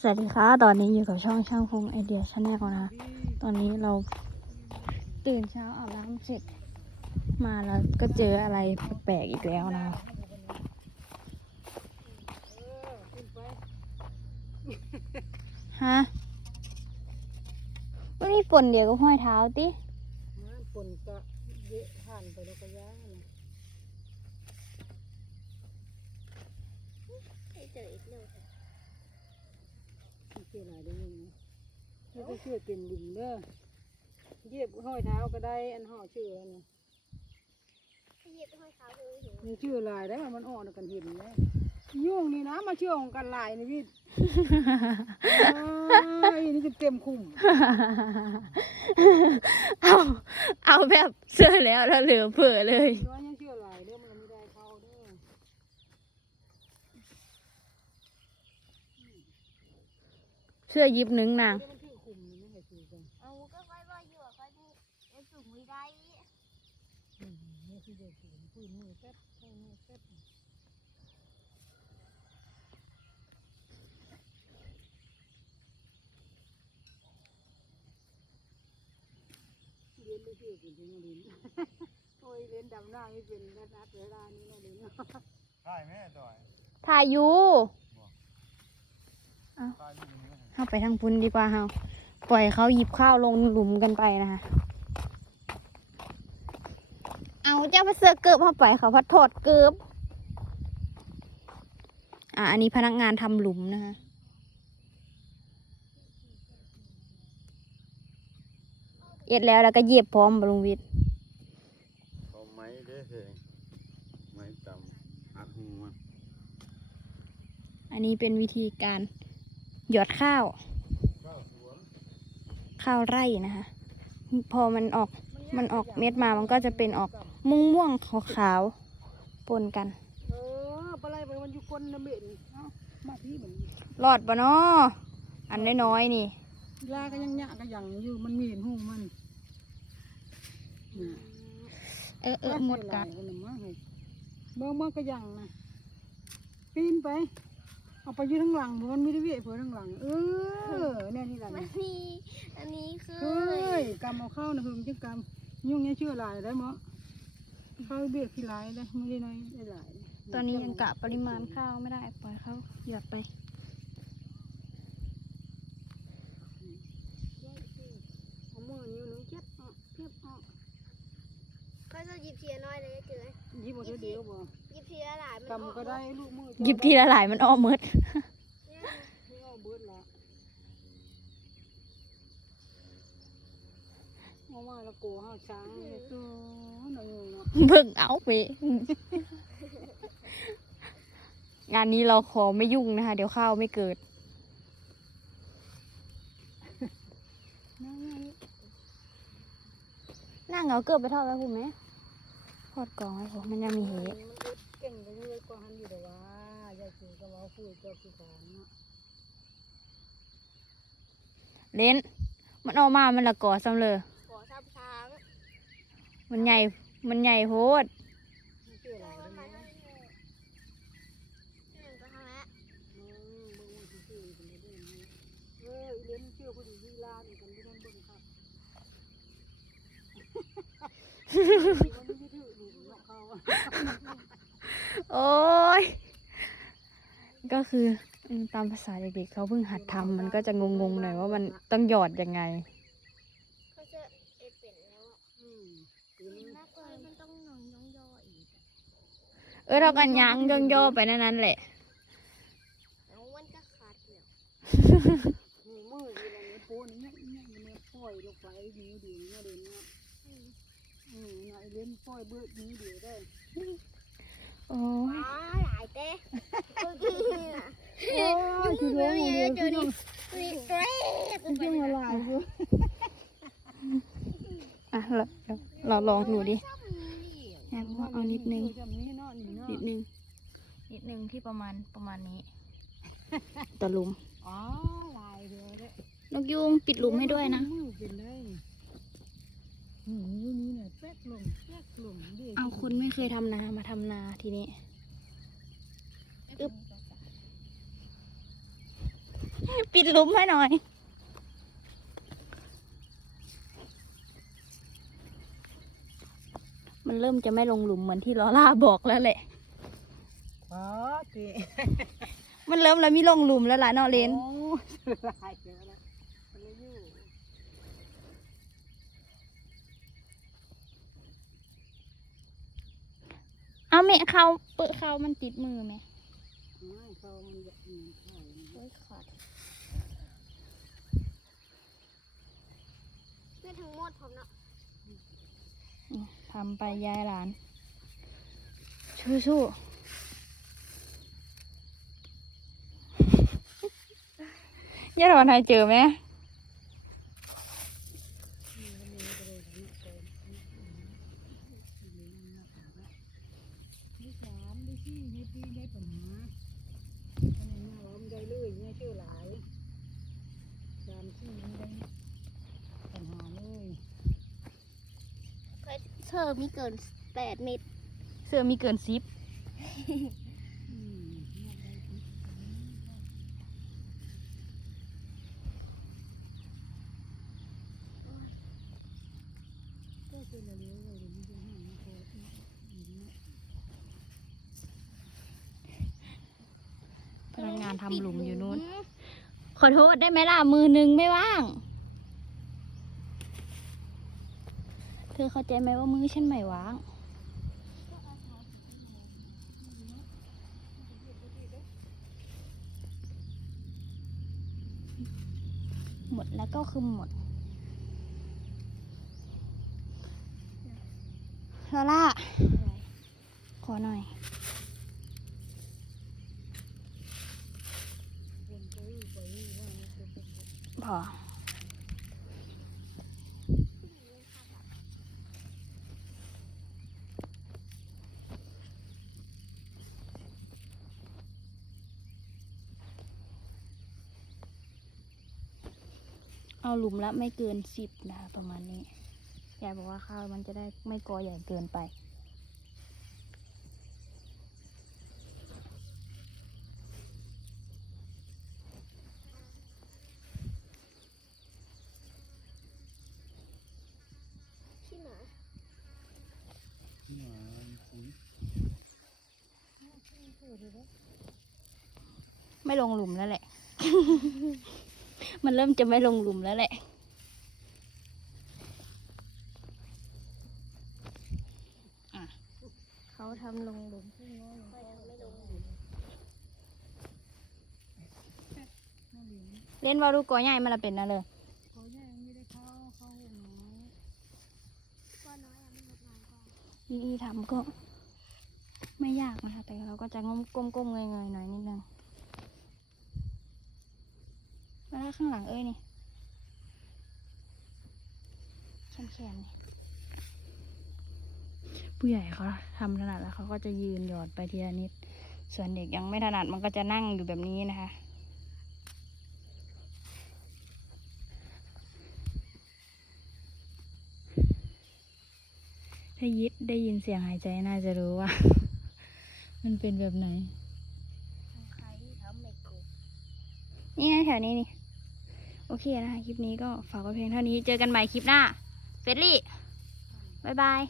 สวัสดีค่ะตอนนี้อยู่กับช่องช่างพงไอเดียชาแนลนะคะตอนนี้เราตื่นเช้าอาบน้ำเสร็จ มาแล้วก็เจออะไรแปลกๆอีกแล้วนะคะฮะวันนี้ฝนเดียวก็ห้อยเท้าติฝนก็เยอะผ่านไปแล้วก็ย่างนะเจออีกเลยไม่เชื่อหลายได้ยังนะไม่ได้เชื่อเป็นดินเด้อเหยียบห้อยเท้าก็ได้ อันห่อเชื่อนะเหยียบห้อยเท้าเลยมีเชื่อหลายได้ว่ามันอ่อนกันเห็นเลยยุ่งนี่นะมาเชื่อของกันหลายนี่พี่อ้ายนี่จะเต็มคุ้มเอา เอาแบบเสื้อแล้วแล้วเหลือเผื่อเลยอยยังเชื่อหลายเด้อมันไม่ได้เข้าเด้อ เสื้อยิบหนึ่งนางเดี๋ยวมันถือคุ้มนี่ไม่ให้ซื้อกันเอาก็ค่อยว่าอยู่ค่อยนี่ไอ้สูงไม่ได้อืมนี่คือเด็กสูงพื้นมือเซ็ตเท่ามือเซ็ตเรียนไม่ถือเป็นที่มาเรียโอ้ยเรียนดำหน้าไม่เป็นนัดนัดเวลานี้มาเรียนใช่แม่ต่อยทายุใช่ เข้าไปทางพุ้นดีกว่าเฮาปล่อยเขาหยิบข้าวลงหลุมกันไปนะคะ เอาเจ้าพระเสือเกิบเข้าไปเขาพัดถอดเกิบอะอันนี้พนักงานทำหลุมนะคะเอ็ดแล้วแล้วก็เหยียบพร้อมบลุงวิทย์เขาไม้เด้เพลงไม้ตำอัดหูมันอันนี้เป็นวิธีการ หยอดข้าวข้าวสวนข้าวไร่นะคะ พอมันออกมันออกเม็ดมามันก็จะเป็นออกม่วงม่วงขาวขาวๆปนกันเออปลาไหลไปมันอยู่คนนะเบ็ดนี่เอ้ามาพี่เหมือนรอดปะเนาะอันน้อยๆนี่ลาก็ยังยะก็ยังอยู่มันมีเห็นหูมันน่ะเออเออหมดกัดเบิ่งเบิ่งก็ยังนะปีนไป เอาไปอยืดทั้งหลังเพราะมันมีได้เวียเผื่อทั้งหลัง เออเนี่ยนี่แหละอันนี่นี้อันนี้คือเฮ้ยกำเอาเข้านะหึงจังกำยุ่งเนี้ยเชื่อหลายได้มั้งเข้าเบียดขี้หลายได้ไม่ได้น้อยได้หลายตอนนี้ยังกะปริมาณข้าวไม่ได้ปล่อยเขาหยอดไป เอามือนิ้วหนึงเจ็บอะเพียบอะค่อยจะหยิบเทียน้อยเลยเจอหยิบเอาเท่าเดียวบ่ หยิบเทียหลายมันกำก็ได้ลูกมือหยิบทีละหลายมันอ้อมมืดไม่เอาเบิดละเอามาแล้วโกห้าช้างเนี่ยตัวหน่อยเนาะเบิ่งเอาไปงานนี้เราขอไม่ยุ่งนะคะ เดี๋ยวข้าวไม่เกิดนั่งนั่งนั่งเอาเกิดไปทอดไว้คุณไหมทอดกองไว้ผมมันยังมีเหมันตุอึดเก่งไปเรื่อยกว่าหันอยู่แต่ว่ายายคือก็เว้าคุยเจ้าคือของเนาะเล่นมันออกมา มันละก่อซ้ำเลย ขอทับช้างมันใหญ่ มันใหญ่โพดไม่เชื่อหลายมันเลมายนะด้วยหนึ่งก็ทำแล้วอืมเบิ่งว่าสิซื้อเป็นได้เด้อนี่เอออีเล่นเชื่อผู้ดีที่ลานี่กันบ่ทันเบิ่งครับ มันไม่ถือดูเนาะเขาโอ้ย ก็คืออืมตามภาษาเด็กๆเขาเพิ่งหัดทำมันก็จะงงๆหน่อยว่ามันต้องหยอดยังไงก็จะเอเป็นแล้วอะอืมเดี๋ยวนี้น่ากลัวมันต้องหน่องย่องย่ออีกเออเรากันยั้งย่องย่อไปนั่นนั่นแหละแล้วมันก็ขาดแล้วมือมือที่เราเนี่ยโป้นี่เนี่ยเนี่ยเนี่ยปล่อยลงไปนิ้วเดียวเนี่ยเดี๋ยวนี้อืมน่ะไอ้เล่นปล่อยเบิดนิ้วเดียวได้ โอ้ยอ๋อหลายเต้ตัวนี้น่ะโอ้ยคือเรื่องเดียวคือเรื่องนี่เกรดคือเรื่องอะไรอยู่อะเราเราลองดูดิซ้ำนี่แอบว่าเอานิดนึงจำนี้เนาะนี่เนาะนิดนึงนิดนึงที่ประมาณประมาณนี้ตะลุมอ๋อลายเดียวได้นกยุงปิดหลุมให้ด้วยนะมือเป็นได้ หืมนี่เนี่ยแป๊กลงแป๊กลงดิเอาคนไม่เคยทำนามาทำนาทีนี้อึ๊บปิดหลุมให้หน่อยมันเริ่มจะไม่ลงหลุมเหมือนที่ลอล่าบอกแล้วแหละอ๋อตีมันเริ่มแล้วมีลงหลุมแล้วล่ะเนาะเลน โอ้ลายเจอ แล้วมันเลยอยู่เอาแม่เขาเปิดเขามันติดมือไหมไม่เขามันจะอืมใช่โอ้ยขาดนี่ทั้งหมดผมเนาะอืมทำไปยายหลานสู้ๆย่าหลอนหายเจอไหมามที่สี่ที่ปีได้ปัญหาอันนี้เนี่ยว่ามันได้เลยเนี่ยชื่อหลายตามสี่มันได้ปัญหาเลยเธอมีเกินแปดเม็ดเสื้อมีเกินซิป อืมเนี่ยได้ที่ก็เป็นเร็วๆเลยมันจะหามาพอที่อย่างนี้ พนักงานทำหลุมอยู่นู้นขอโทษได้ไหมล่ะ มือหนึงไม่ว่าง เธอเข้าใจไหมว่ามือฉันไม่ว่าง หมดแล้วก็คือหมดลาล่า ขอหน่อย พอ เอาหลุมละไม่เกินสิบนะคะประมาณนี้ยายบอกว่าข้าวมันจะได้ไม่กอใหญ่เกินไป ขี้หมา หมาปุ๋ย ไม่ลงหลุมแล้วแหละ มันเริ่มจะไม่ลงหลุมแล้วแหละ เขาทำลงหลุมพี่น้อยเขาไม่ลงหลุมเล่นวารูกอใหญ่มันละเป็นนะเลยเขายังไม่ได้เข้าเข้าห้องน้อยก็น้อยอะไม่หมดงานก็วิธีทำก็ ไม่ยากนะคะ แต่เราก็จะงมก้มๆเงยๆหน่อยนิดนึงแล้ข้างหลังเอ้ยนี่แขนๆนี่ผู้ใหญ่เขาทำถนัดแล้วเขาก็จะยืนหยอดไปทีละนิด ส่วนเด็กยังไม่ถนัดมันก็จะนั่งอยู่แบบนี้นะคะถ้ายิดได้ยินเสียงหายใจน่าจะรู้ว่า มันเป็นแบบไหน นี่นี่ไงแถวนี้นี่ โอเคนะคะ คลิปนี้ก็ฝากไว้เพียงเท่านี้ เจอกันใหม่คลิปหน้า เฟรลี่ บ๊ายบาย